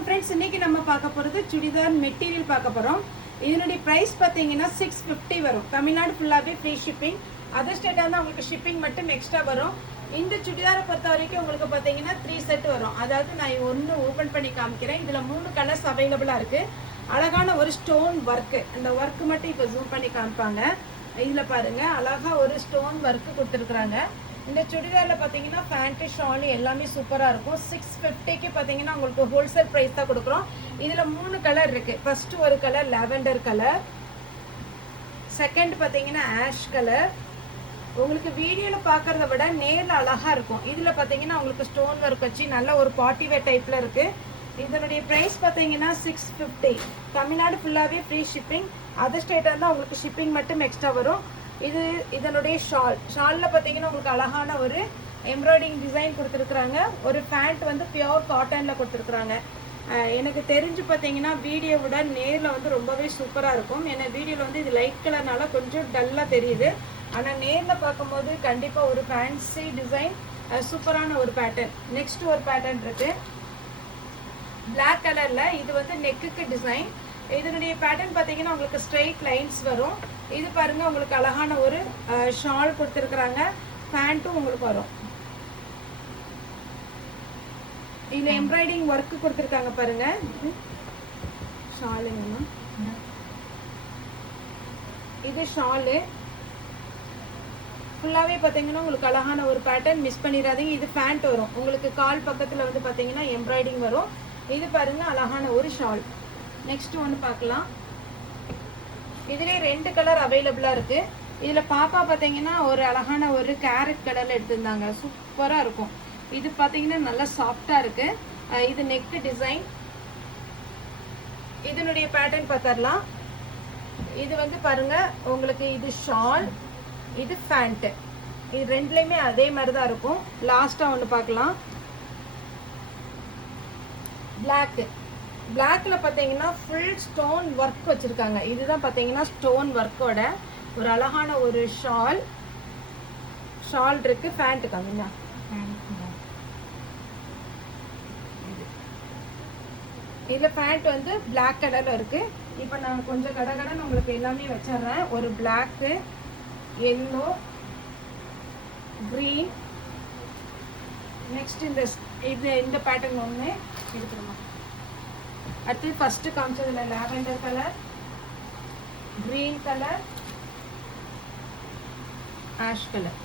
வணக்கம் ஃப்ரெண்ட்ஸ், இன்னைக்கு நம்ம பார்க்க போகிறது சுடிதார் மெட்டீரியல் பார்க்க போகிறோம். இதனுடைய ப்ரைஸ் பார்த்தீங்கன்னா 650 வரும். தமிழ்நாடு ஃபுல்லாகவே ஃப்ரீ ஷிப்பிங். அதர் ஸ்டேட்டாக இருந்தால் உங்களுக்கு ஷிப்பிங் மட்டும் எக்ஸ்ட்ரா வரும். இந்த சுடிதாரை பொறுத்த வரைக்கும் உங்களுக்கு பார்த்தீங்கன்னா 3 செட் வரும். அதாவது நான் ஒன்று ஓப்பன் பண்ணி காமிக்கிறேன். இதில் 3 கலர்ஸ் அவைலபிளாக இருக்குது. அழகான ஒரு ஸ்டோன் ஒர்க்கு, அந்த ஒர்க்கு மட்டும் இப்போ ஜூம் பண்ணி காமிப்பாங்க. இதில் பாருங்கள், அழகாக ஒரு ஸ்டோன் ஒர்க்கு கொடுத்துருக்குறாங்க. இந்த சுடிதாரில் பார்த்தீங்கன்னா பேண்ட்டு ஷாலு எல்லாமே சூப்பராக இருக்கும். 650க்கு பார்த்தீங்கன்னா உங்களுக்கு ஹோல்சேல் ப்ரைஸ் தான் கொடுக்குறோம். இதில் 3 கலர் இருக்குது. ஃபஸ்ட்டு ஒரு கலர் லாவெண்டர் கலர், செகண்ட் பார்த்தீங்கன்னா ஆஷ் கலர். உங்களுக்கு வீடியோவில் பார்க்குறத விட நேரில் அழகாக இருக்கும். இதில் பார்த்தீங்கன்னா உங்களுக்கு ஸ்டோன் ஒர்க் வச்சு நல்ல ஒரு பார்ட்டி வேர் டைப்பில் இருக்குது. இதனுடைய ப்ரைஸ் பார்த்தீங்கன்னா 650. தமிழ்நாடு ஃபுல்லாகவே ஃப்ரீ ஷிப்பிங். அதர் ஸ்டேட்டாக இருந்தால் உங்களுக்கு ஷிப்பிங் மட்டும் எக்ஸ்ட்ரா வரும். இதனுடைய ஷாலில் பார்த்தீங்கன்னா உங்களுக்கு அழகான ஒரு எம்ப்ராய்டிங் டிசைன் கொடுத்துருக்குறாங்க. ஒரு பேண்ட் வந்து பியோர் காட்டனில் கொடுத்துருக்குறாங்க. எனக்கு தெரிஞ்சு பார்த்தீங்கன்னா வீடியோவோட நேரில் வந்து ரொம்பவே சூப்பராக இருக்கும். ஏன்னா வீடியோவில் வந்து இது லைட் கலர்னால கொஞ்சம் டல்லாக தெரியுது. ஆனால் நேரில் பார்க்கும்போது கண்டிப்பாக ஒரு ஃபேன்சி டிசைன், சூப்பரான ஒரு பேட்டர்ன். நெக்ஸ்ட் ஒரு பேட்டர்ன் இருக்குது பிளாக் கலரில். இது வந்து நெக்குக்கு டிசைன். இதனுடைய பேட்டர்ன் பார்த்தீங்கன்னா உங்களுக்கு ஸ்ட்ரெயிட் லைன்ஸ் வரும். இது பாருங்க, உங்களுக்கு அழகான ஒரு ஷால் கொடுத்துருக்குறாங்க. பேண்ட்டும் உங்களுக்கு வரும். இதில் எம்ப்ராய்டிங் ஒர்க்கு கொடுத்துருக்காங்க பாருங்க. ஷாலுங்கண்ணா, இது ஷாலு ஃபுல்லாகவே பார்த்தீங்கன்னா உங்களுக்கு அழகான ஒரு பேட்டர்ன். மிஸ் பண்ணிடாதீங்க. இது பேண்ட் வரும். உங்களுக்கு கால் பக்கத்தில் வந்து பார்த்தீங்கன்னா எம்ப்ராய்டிங் வரும். இது பாருங்க, அழகான ஒரு ஷால். நெக்ஸ்ட் ஒன்று பார்க்கலாம். இதிலே 2 கலர் அவைலபிளாக இருக்குது. இதில் பாப்பா பார்த்தீங்கன்னா ஒரு அழகான ஒரு கேரட் கலரில் எடுத்திருந்தாங்க. சூப்பராக இருக்கும். இது பார்த்தீங்கன்னா நல்லா சாஃப்டாக இருக்குது. இது நெக் டிசைன். இதனுடைய பேட்டர்ன் பார்த்துடலாம். இது வந்து பாருங்கள், உங்களுக்கு இது ஷால், இது பேண்ட்டு. இது ரெண்டுலேயுமே அதே மாதிரி தான் இருக்கும். லாஸ்ட்டாக ஒன்று பார்க்கலாம். பிளாக்கு, பிளாக்ல பார்த்தீங்கன்னா ஃபுல் ஸ்டோன் ஒர்க் வச்சுருக்காங்க. இதுதான் பார்த்தீங்கன்னா ஸ்டோன் ஒர்க்கோட ஒரு அழகான ஒரு ஷால் இருக்குது. பேண்ட் காமிங்க. இதில் பேண்ட் வந்து பிளாக் கலரில் இருக்குது. இப்போ நான் கொஞ்சம் கடகடன்னு உங்களுக்கு எல்லாமே வச்சிடுறேன். ஒரு பிளாக்கு, எல்லோ, க்ரீன், நெக்ஸ்ட் இந்த பேட்டர்ன் ஒன்று எடுத்துருமா. அடுத்து ஃபஸ்ட்டு காமிச்சதுல lavender colour, green colour, ash colour.